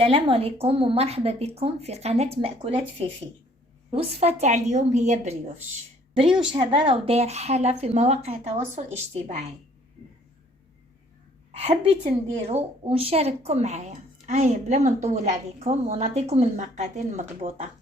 السلام عليكم ومرحبا بكم في قناة مأكولات فيفي. الوصفة تاع اليوم هي بريوش هذا راهو داير حالة في مواقع التواصل الاجتماعي. حبيت نديرو ونشارككم معايا. هاي بلا ما نطول عليكم ونعطيكم المقادير المضبوطة.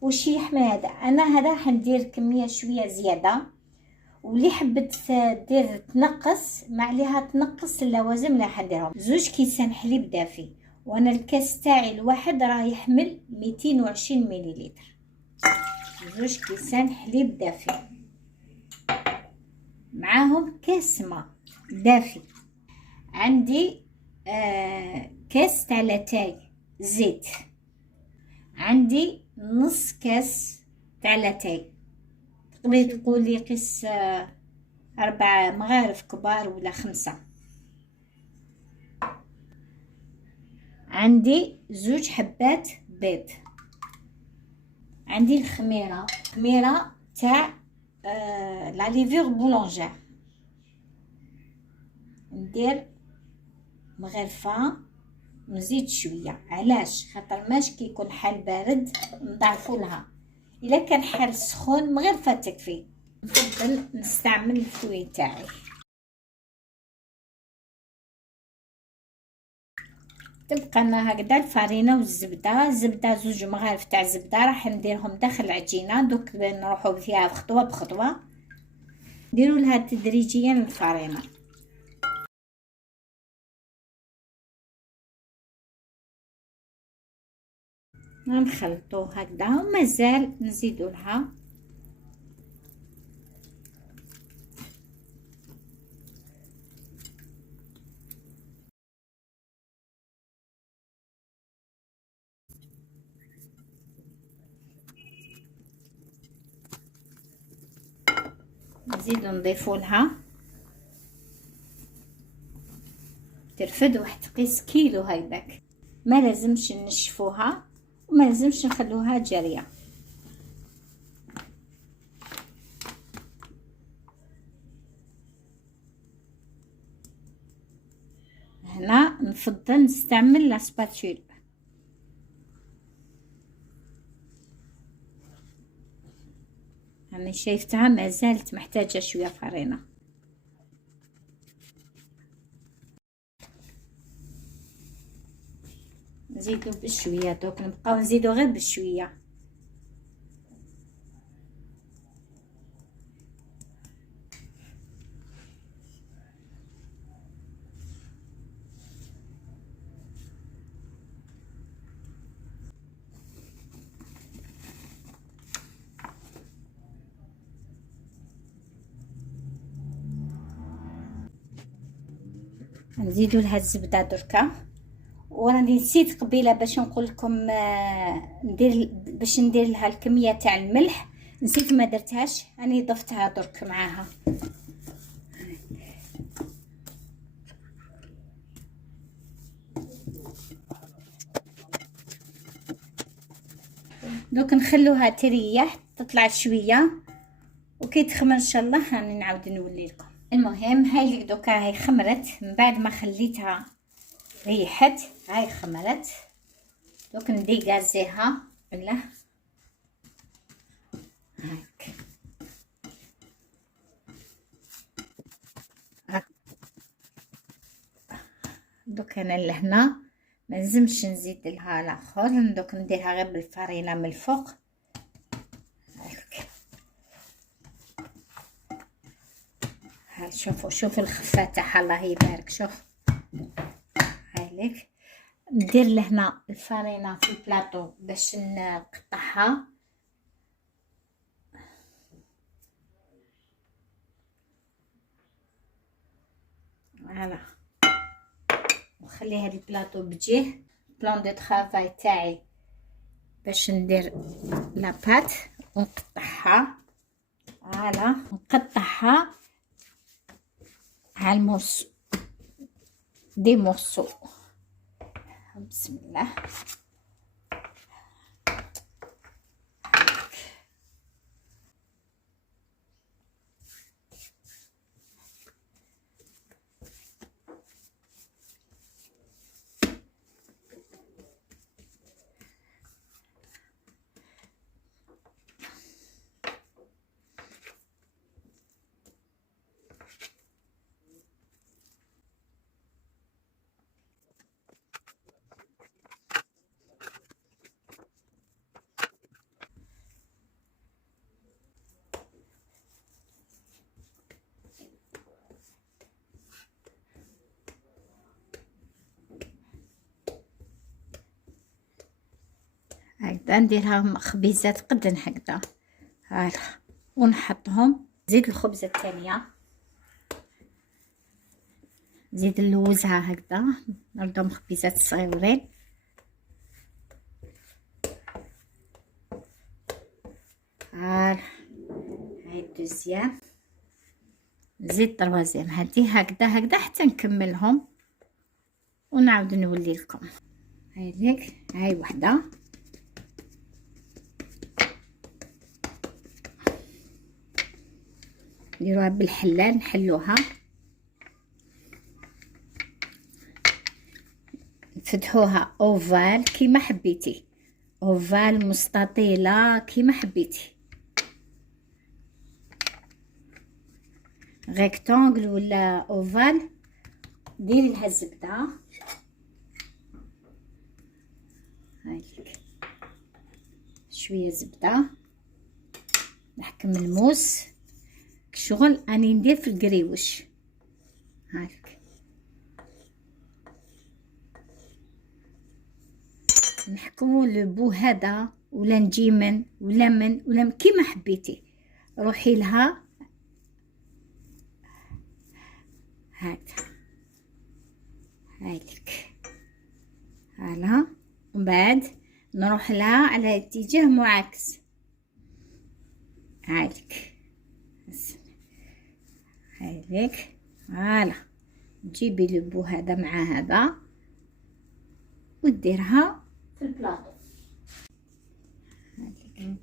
وش يحمل هذا؟ انا هذا حندير كمية شوية زيادة، واللي حبت دير تنقص ما عليها تنقص اللوازم اللي حنديرهم. 2 كيسان حليب دافي، وانا الكاس تاعي الواحد راه يحمل 220 مليلتر. 2 كيسان حليب دافي معاهم كاس ماء دافي. عندي كاس تاع لاتاي زيت. عندي نص كاس تاع لاتاي، تقدري تقولي قيس 4 مغارف كبار ولا 5. عندي 2 حبات بيض. عندي الخميره تاع لا ليفور بولونجير. ندير مغرفه نزيد شويه. علاش؟ خاطر ماش كي يكون حال بارد نضعفوا لها. الا كان حال سخون مغرفه تكفي. نفضل نستعمل الفوي تاعي. تبقى لنا هكذا الفرينه والزبده. 2 مغارف تاع الزبده راح نديرهم داخل العجينه. دوك نروحوا فيها خطوه بخطوه. نديروا لها تدريجيا الفرينه. نخلطوا هكذا ومازال نزيدوا لها. نزيدوا نضيفوا لها. ترفد واحد قيس كيلو هيداك. ما لازمش نشفوها وما لازمش نخلوها جاريه. هنا نفضل نستعمل لا سباتول. انا شايفتها ما زالت محتاجه شويه فرينه. نزيدو بشويه. دوك نبقاو نزيدو غير بشويه. نزيدو لها الزبده دركا. وراني نسيت قبيله باش نقول لكم باش ندير لها الكميه تاع الملح. نسيت ما درتهاش، راني ضفتها درك معاها. دوك نخلوها تريح تطلع شويه، وكي تخمر ان شاء الله راني نعاود نولي لكم. المهم هاي اللي دوكا هاي خمرت من بعد ما خليتها ريحت. هاي خمرت. دوك ندي غازيها بالله هاك. دوك انا لهنا ما لازمش نزيد لها الاخر. دوك نديرها غير بالفرينه من الفوق هاك. ها شوفوا الخفه تاعها الله يبارك. شوف هاي لك. ندير لهنا الفرينه في البلاطو باش نقطعها. فوالا. وخلي هاد البلاطو بجيه بلان دو طرافاي تاعي باش ندير لاباط ونقطعها. فوالا نقطعها على المورسو دي مورسو. بسم الله. هكذا نديرها خبيزات قدن هكذا. هالا ونحطهم. زيد الخبزه الثانيه، زيد نلوزها هكذا، نردهم خبيزات صغيورين. هاي الدوزيام، نزيد طروازيام هادي هكذا هكذا حتى نكملهم ونعاود نولي لكم. هاي هاي وحده، نديروها بالحلال نحلوها، نفتحوها اوفال كيما حبيتي، اوفال مستطيله كيما حبيتي، ريكتانغل ولا اوفال. ديري لها الزبده، هايلك شويه زبده، نحكم الموس شغل اني ندير في القريوش. هايلك نحكمو لبو هذا ولا نجيمن ولا من كيما حبيتي، روحي لها هكذا. هايلك هالا، ومن بعد نروح لها على اتجاه معاكس. هايلك هايلك هالا، تجيبي لبو هذا مع هذا وديرها في البلاطو. هايلك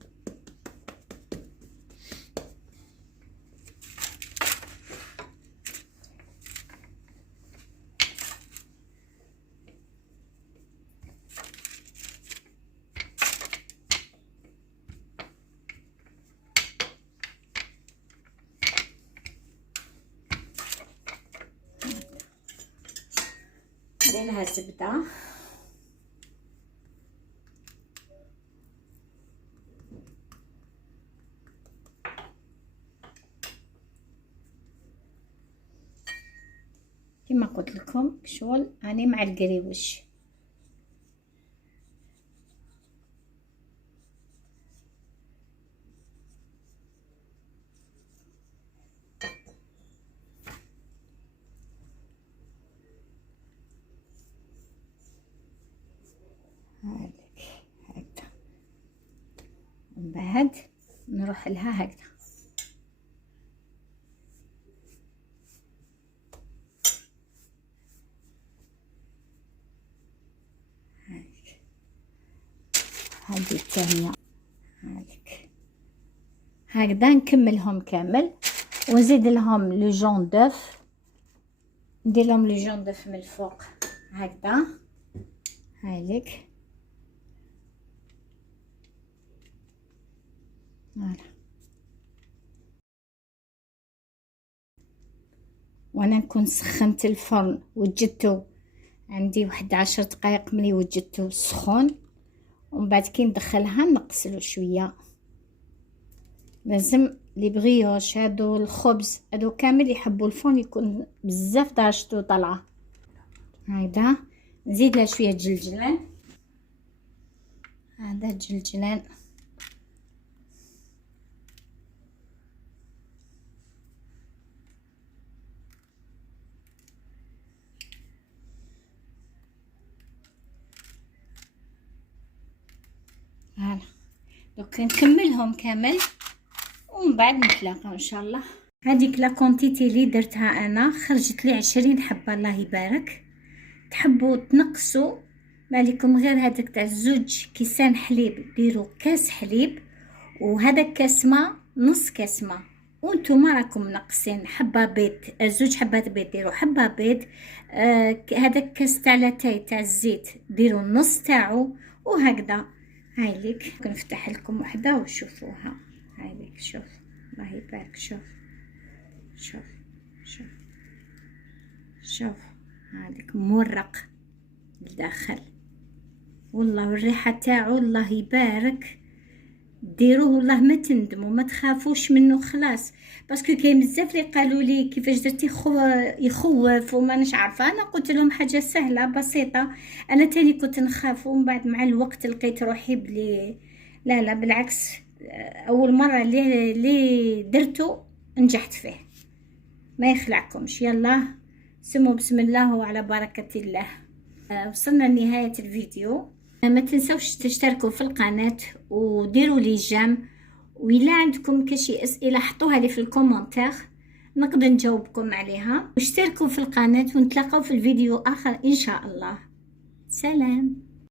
نديرلها الزبده، كما قلت لكم شغل اني مع القريوش. هايلك هكذا، ومن بعد نروح لها هكذا. هذه الثانية. هايلك هكذا نكملهم كامل ونزيد لهم لو جون دوف، ندير لهم لو جون دوف من الفوق هكذا. هايلك فوالا، وانا نكون سخنت الفرن وجدته عندي واحد 10 دقائق ملي وجدته سخون، ومن بعد كي ندخلها نقسلو شويه. لازم لي بغيوش هادو الخبز هادو كامل يحبوا الفرن يكون بزاف درجته طالعه. هكذا نزيد لها شويه جلجلان، هذا الجلجلان هلا. دوك نكملهم كامل ومن بعد نتلاقاو ان شاء الله. هذيك لا كونتيتي اللي درتها انا خرجت لي 20 حبه، الله يبارك. تحبوا تنقصوا مالكم غير هذاك تاع زوج كيسان حليب، ديروا كاس حليب وهذا كاس ماء، نص كاس ماء، وانتم راكم ناقصين حبه بيض، زوج حبات بيض ديروا حبه بيض. هذاك كاس تاع لاتاي تاع الزيت ديروا النص تاعو، وهكذا. هايليك نفتح لكم وحده وشوفوها. هايليك شوف الله يبارك، شوف شوف شوف شوف، هايليك مورق لداخل والله، والريحه تاعو الله يبارك ديروه والله ما تندموا، ما تخافوش منه خلاص. باسكو كاين بزاف اللي قالوا لي كيفاش درتي يخوف وما نش عارفه. انا قلت لهم حاجه سهله بسيطه. انا تاني كنت نخاف، ومن بعد مع الوقت لقيت روحي بلي لا لا بالعكس، اول مره اللي درته نجحت فيه. ما يخلعكمش. يلا سموا بسم الله وعلى بركه الله. وصلنا لنهايه الفيديو. ما تنسوش تشتركوا في القناه وديروا لي جيم، وإلا عندكم كشي اسئله حطوها لي في الكومنتير نقدر نجاوبكم عليها. واشتركوا في القناه ونتلاقاو في الفيديو اخر ان شاء الله. سلام.